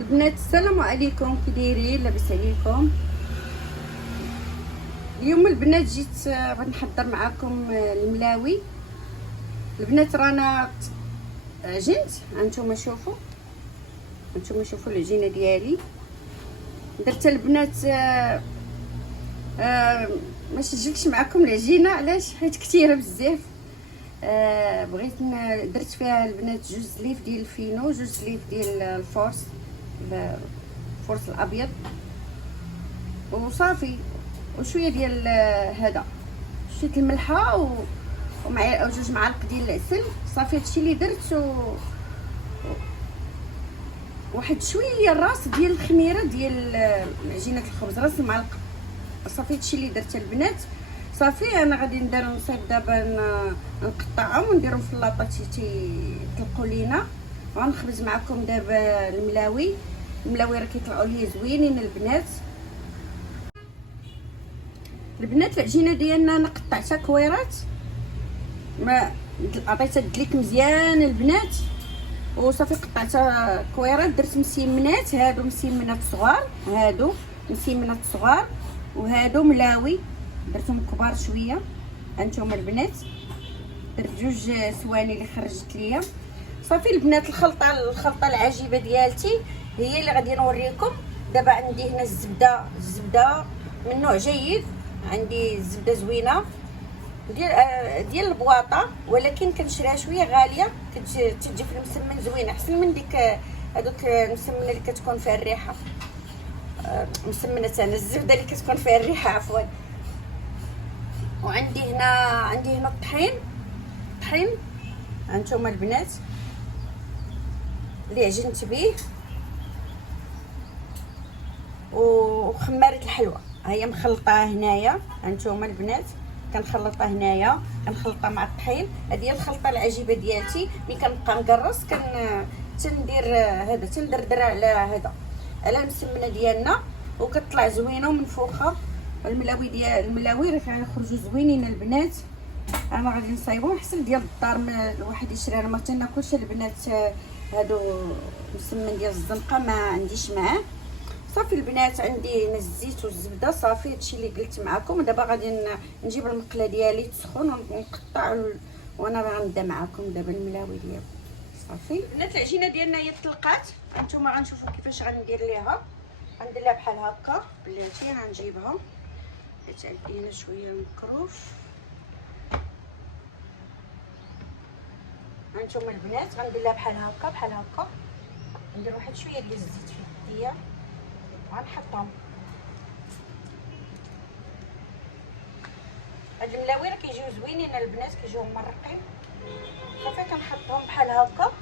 البنات السلام عليكم، كي دايرين؟ لاباس عليكم؟ اليوم البنات جيت غادي نحضر معكم الملاوي. البنات رانا عجنت، هانتوما شوفوا، العجينه ديالي درت البنات. ما سجلتش معكم العجينه، علاش؟ حيت كثيره بزاف. بغيت درت فيها البنات جوج ليف ديال الفينو، جوج ليف ديال الفورس الابيض، وصافي، وشويه ديال هذا، شويه الملحه ومع جوج معالق ديال العسل. صافي هادشي اللي درت، واحد شويه الراس ديال الخميره ديال عجينه الخبز، راس المعلقه. صافي هادشي اللي درت البنات. صافي انا غادي نصيب دابا نقطعهم ونديرهم في اللاطه تيطلقوا لينا. غنخبز معكم دابا الملاوي راه كيطلعوا لي زوينين البنات. العجينه ديالنا انا قطعتها كويرات، ما عطيتها دليك مزيان البنات، وصافي قطعتها كويرات. درت مسيمنات، هادو مسيمنات صغار، وهادو ملاوي درتهم كبار شويه. هانتوما البنات درت جوج سواني اللي خرجت ليا. صافي البنات الخلطه العجيبه ديالتي هي اللي غادي نوريكم دابا. عندي هنا الزبده من نوع جيد، عندي الزبده زوينه ديال البواطه، ولكن كنشريها شويه غاليه، كتجي في المسمن زوينه احسن من ديك هذوك المسمنه اللي كتكون فيها الريحه. مسمنه انا الزبده اللي كتكون فيها الريحه، عفوا. وعندي هنا الطحين هانتوما البنات اللي عجنت به، وخماره الحلوى ها هي مخلطه هنايا. هانتوما البنات كنخلطها هنايا، كنخلطها مع الطحين. هذه هي الخلطه العجيبه ديالتي. ملي كنبقى نقرص تندير هذا، تندردر على المسمنه ديالنا، وكتطلع زوينه ومنفوخه. الملاوي راه كيخرجوا زوينين البنات. انا غادي نصايبهم احسن ديال الدار، الواحد يشري. انا ما تناكلش البنات هادو مسمن ديال الزنقه، ما عنديش معاه. صافي البنات عندي هنا الزيت والزبده. صافي هادشي اللي قلت معكم. دابا غادي نجيب المقله ديالي تسخن ونقطع، وانا غنبدا معكم دابا الملاوي ديالي. صافي البنات العجينه ديالنا هي طلقات. هانتوما غنشوفوا كيفاش غندير ليها. غندير لها بحال هكا بلاتي. غنجيبها حيت عندي هنا شويه مكروف. هانتوما البنات غندير لها بحال هكا، ندير واحد شويه ديال الزيت في يديا وغنحطهم. هاد الملاوي راه كيجيو زوينين البنات، كيجيو مرقين. صافي كنحطهم بحال هكا.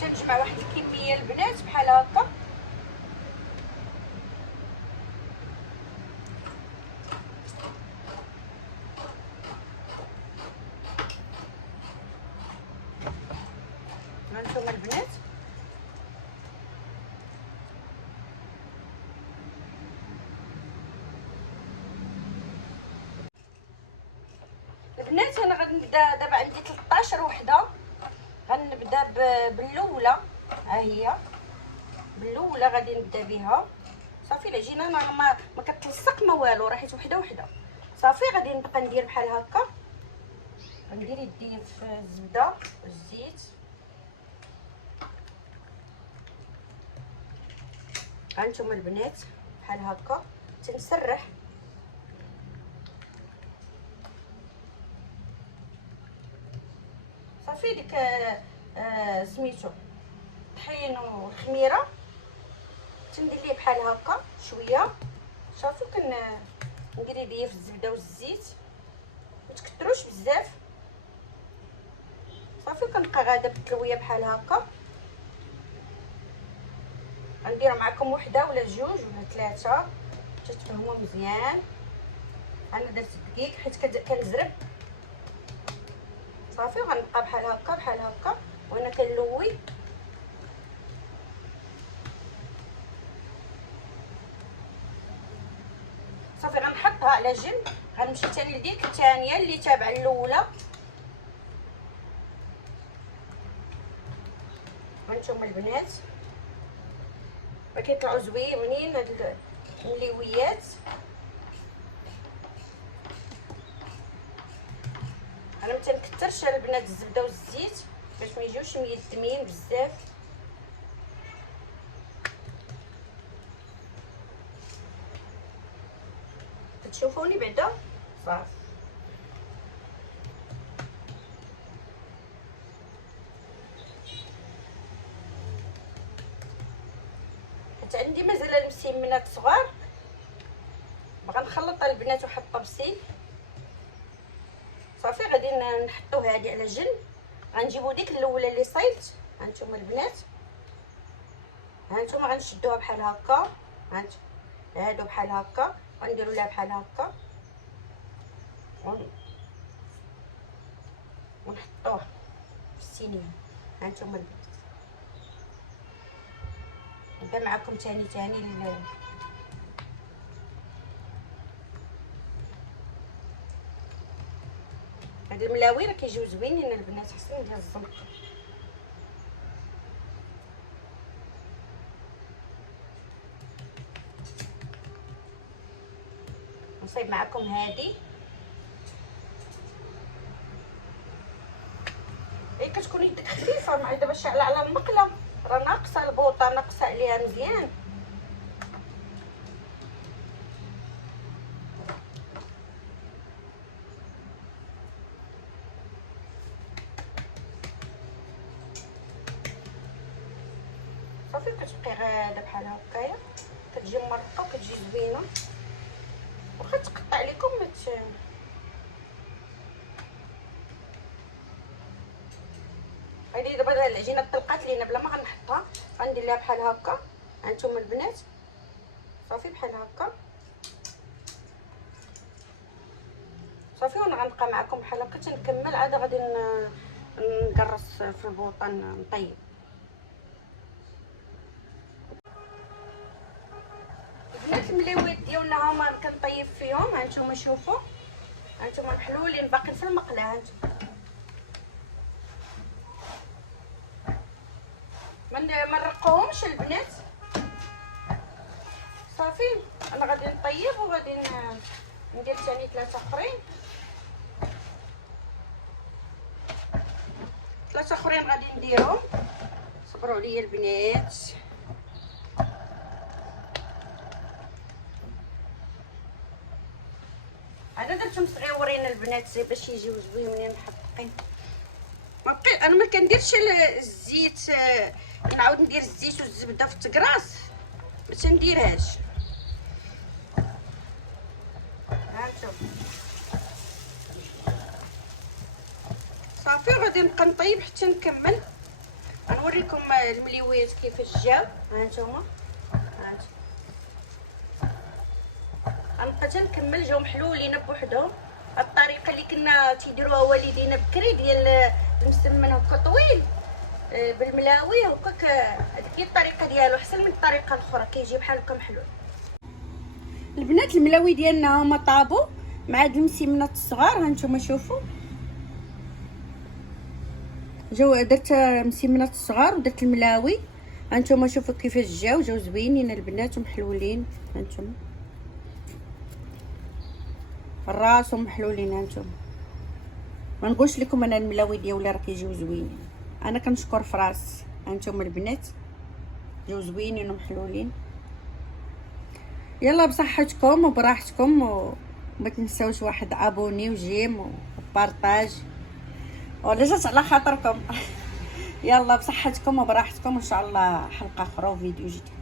تنجمع واحد الكميه البنات بحال هكا. هانتوما البنات انا غنبدا دابا. عندي 13 وحده. غنبدا بالاولى. ها هي بالاولى غادي نبدا بها. صافي العجينه انا ما كتلصق ما والو، راه حيت وحده. صافي غادي نبقى ندير بحال هكا. غندير يدي في الزبده والزيت. هانتوما البنات بحال هكا تنسرح. صافي ديك سميتو الطحين والخميره تندير ليه بحال هكا شويه. شوفوا ندير يديا في الزبده والزيت، ما تكثروش بزاف. صافي كنبقى غاده بالتلويه بحال هكا. غندير معكم وحده ولا جوج ولا ثلاثه تتفهموا مزيان. انا درت الدقيق حيت كنزرب. صافي غنبقى بحال هكا وانا كنلوي. صافي غنحط نحطها على جنب. غنمشي ثاني لديك الثانيه اللي تابعه الاولى. هانتوما البنات كيطلعوا زوينين هاد المليويات. انا ما تنكثرش البنات الزبده والزيت باش ما يجيوش ميدمين بزاف. تشوفوني بعدا صافي. حتى عندي مازال المسيمنات صغار بغا نخلط البنات واحد الطبسيل صافي. غادي نحطوها هادي على جنب. غنجيبو ديك الاولى اللي صايبت هانتوما البنات. هانتوما غنشدوها بحال هكا. هانتوما هادو بحال هكا غنديروا لها بحال هكا ونحطوها في الصينيه. هانتوما البنات نبدا معكم ثاني هاد الملاوي راه كيجيو زوينين البنات. خصني ندير الزنقه نصايب معكم هادي. كتكون يدك خفيفه مع دابا شاعله على المقله راه ناقصه البوطه ناقصه عليها مزيان. صافي كتبقي غاده بحال هكايا كتجي مرقه وكتجي زوينه. واخا تقطع لكم هادي دابا العجينه طلقات لينا بلا ما غنحطها. غندير ليها بحال هكا هانتوما البنات صافي بحال هكا صافي. وانا غنبقى معكم بحال هكا تنكمل عاد غادي نقرص في البوطه نطيب. البنات المليويات ديالنا هما كنطيب فيهم. هانتوما شوفوا هانتوما محلولين باقيين في المقله. هانتوما ما نرقوهمش البنات صافي. انا غادي نطيب وغادي ندير ثاني 3 اخرين. 3 اخرين غادي نديرهم. صبروا عليا البنات. انا درتهم صغيورين البنات باش يجيو زوينين محققين. انا ما كنديرش الزيت نعاود ندير الزيت والزبده في التكراس ما تنديرهاش. هانتوما صافي غادي نبقى نطيب حتى نكمل. غنوريكم المليويات كيفاش جاو. هانتوما غنبقى حتى نكمل. جاو محلولين بوحدهم. الطريقه اللي كنا تيديروها والدينا بكري ديال المسمن هكا طويل بالملاوي هكاك، هذيك هي الطريقه ديالو احسن من الطريقه الاخرى كيجي بحال هكا محلول. البنات الملاوي ديالنا هما طابوا مع هاد المسمنات الصغار. هانتوما شوفوا جاو درت مسمنات الصغار ودرت الملاوي. هانتوما شوفوا كيفاش جاو زوينين البنات ومحلولين. هانتوما راسهم محلولين. هانتوما ما نقولش لكم انا الملاوي ديالي راه كيجيو زوينين. انا كنشكر في راسي. هانتوما البنات جاو زوينين ومحلولين. يلا بصحتكم وبراحتكم وما تنساوش واحد ابوني وجيم وبارطاج ولا جات على خاطركم. يلا بصحتكم وبراحتكم ان شاء الله حلقه اخرى وفيديو جديد.